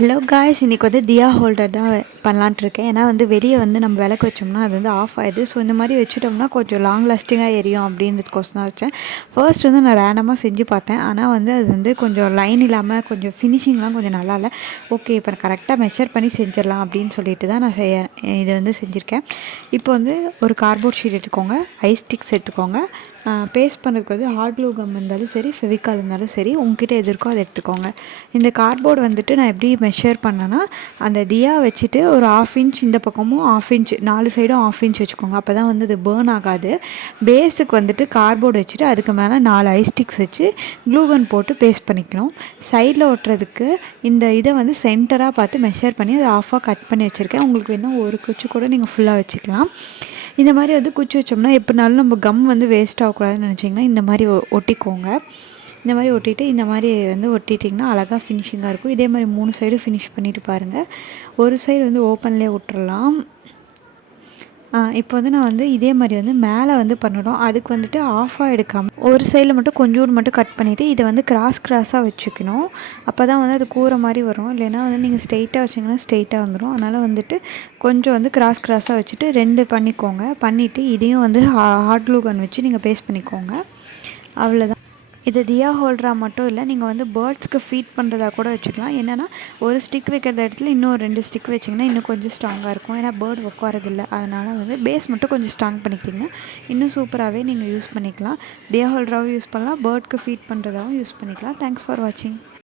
Hello guys, இன்றைக்கி வந்து தியா holder தான் பண்ணலான்ட்டு இருக்கேன். ஏன்னா வந்து வெளியே வந்து நம்ம விளக்கு வச்சோம்னா அது வந்து ஆஃப் ஆகிடுது. ஸோ இந்த மாதிரி வச்சுட்டோம்னா கொஞ்சம் லாங் லாஸ்டிங்காக எரியும் அப்படின்றதுக்கோசம் தான் வச்சேன். ஃபர்ஸ்ட் வந்து நான் ரேண்டமாக செஞ்சு பார்த்தேன். ஆனால் வந்து அது வந்து கொஞ்சம் லைன் இல்லாமல் கொஞ்சம் ஃபினிஷிங்லாம் கொஞ்சம் நல்லா இல்லை. ஓகே, இப்போ நான் கரெக்டாக மெஷர் பண்ணி செஞ்சிடலாம் அப்படின்னு சொல்லிட்டு தான் நான் இதை வந்து செஞ்சுருக்கேன். இப்போ வந்து ஒரு கார்ட்போர்ட் ஷீட் எடுத்துக்கோங்க, ஐஸ் ஸ்டிக்ஸ் எடுத்துக்கோங்க. பேஸ்ட் பண்ணுறதுக்கு வந்து ஹார்ட் க்ளூ கம் இருந்தாலும் சரி, ஃபெவிகால் இருந்தாலும் சரி, உங்ககிட்ட எது இருக்கோ அதை எடுத்துக்கோங்க. இந்த கார்ட்போர்டு வந்துட்டு நான் எப்படி மெஷர் பண்ணேன்னா, அந்த தியா வச்சுட்டு ஒரு 1/2 இன்ச் இந்த பக்கமும் 1/2 இன்ச் 4 சைடும் 1/2 இன்ச் வச்சுக்கோங்க. அப்போ தான் வந்து அது பேர்ன் ஆகாது. பேஸுக்கு வந்துட்டு கார்ட்போர்டு வச்சுட்டு அதுக்கு மேலே 4 ஐஸ் ஸ்டிக்ஸ் வச்சு க்ளூகன் போட்டு பேஸ்ட் பண்ணிக்கணும். சைடில் ஒட்டுறதுக்கு இந்த இதை வந்து சென்டராக பார்த்து மெஷர் பண்ணி அதை ஆஃபாக கட் பண்ணி வச்சுருக்கேன். உங்களுக்கு வேணும் ஒரு குச்சி கூட நீங்கள் ஃபுல்லாக வச்சுக்கலாம். இந்த மாதிரி வந்து குச்சி வச்சோம்னா எப்படினாலும் நம்ம கம் வந்து வேஸ்ட் ஆகக்கூடாதுன்னு நினச்சிங்கன்னா இந்த மாதிரி ஒட்டிக்கோங்க. இந்த மாதிரி ஒட்டிட்டு இந்த மாதிரி வந்து ஒட்டிட்டிங்கன்னா அழகாக ஃபினிஷிங்காக இருக்கும். இதே மாதிரி 3 சைடும் ஃபினிஷ் பண்ணிவிட்டு பாருங்கள். ஒரு சைடு வந்து ஓப்பன்லேயே விட்டுறலாம். இப்போ வந்து நான் வந்து இதே மாதிரி வந்து மேலே வந்து பண்ணணும். அதுக்கு வந்துட்டு ஆஃபாக எடுக்காமல் ஒரு சைடில் மட்டும் கொஞ்சோண்டு மட்டும் கட் பண்ணிவிட்டு இதை வந்து கிராஸாக வச்சுக்கணும். அப்போ தான் வந்து அது கூரை மாதிரி வரும். இல்லைன்னா வந்து நீங்கள் ஸ்ட்ரெயிட்டாக வச்சிங்கன்னா ஸ்ட்ரெயிட்டாக வந்துடும். அதனால் வந்துட்டு கொஞ்சம் வந்து கிராஸாக வச்சுட்டு 2 பண்ணிக்கோங்க. பண்ணிவிட்டு இதையும் வந்து ஹாட் க்ளூ கன் வச்சு நீங்கள் பேஸ்ட் பண்ணிக்கோங்க. அவ்வளோதான். இது தியா ஹோல்டராக மட்டும் இல்லை, நீங்கள் வந்து பேர்ட்ஸ்க்கு ஃபீட் பண்ணுறதா கூட வச்சுக்கலாம். என்னென்னா ஒரு ஸ்டிக் வைக்கிற இடத்துல இன்னும் 2 ஸ்டிக் வச்சிங்கன்னா இன்னும் கொஞ்சம் ஸ்ட்ராங்காக இருக்கும். ஏன்னா பேர்ட் உட்காரதில்லை. அதனால் வந்து பேஸ் மட்டும் கொஞ்சம் ஸ்ட்ராங் பண்ணிக்கிட்டிங்கன்னா இன்னும் சூப்பராகவே நீங்கள் யூஸ் பண்ணிக்கலாம். தியா ஹோல்டராகவும் யூஸ் பண்ணலாம், பேர்ட்க்கு ஃபீட் பண்ணுறதாகவும் யூஸ் பண்ணிக்கலாம். தேங்க்ஸ் ஃபார் வாட்சிங்.